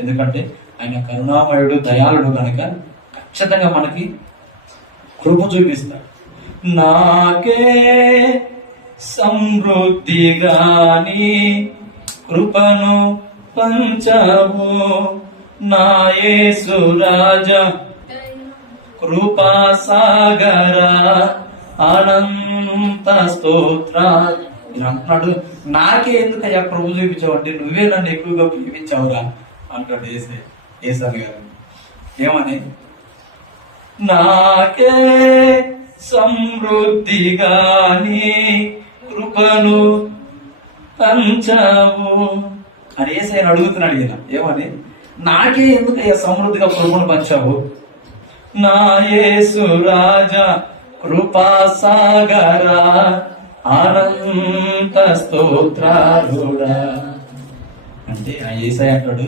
ఎందుకంటే ఆయన కరుణామయుడు, దయాళుడు కనుక ఖచ్చితంగా మనకి కృప చూపిస్తాడు. నాకే సమృద్ధిగాని కృపను పంచవు నా యేసు రాజా, కృపా సాగర అనంత స్తోత్ర. నేను అంటున్నాడు, నాకే ఎందుకయ్యా కృప చూపించావు అంటే నువ్వే నన్ను ఎక్కువగా ప్రేమించావురా అంటాడు ఏసారి గారు. ఏమని? నాకే సమృద్ధిగాని కృపను పంచావు అని ఏసైని అడుగుతున్నాడు ఈయన. ఏమని? నాకే ఎందుకయ్యా సమృద్ధిగా కృపను పంచావు? నా యేసు రాజా, కృపా సాగర అనంత స్తోత్రాలుడా. అంటే ఆ యేసయ్య అంటాడు,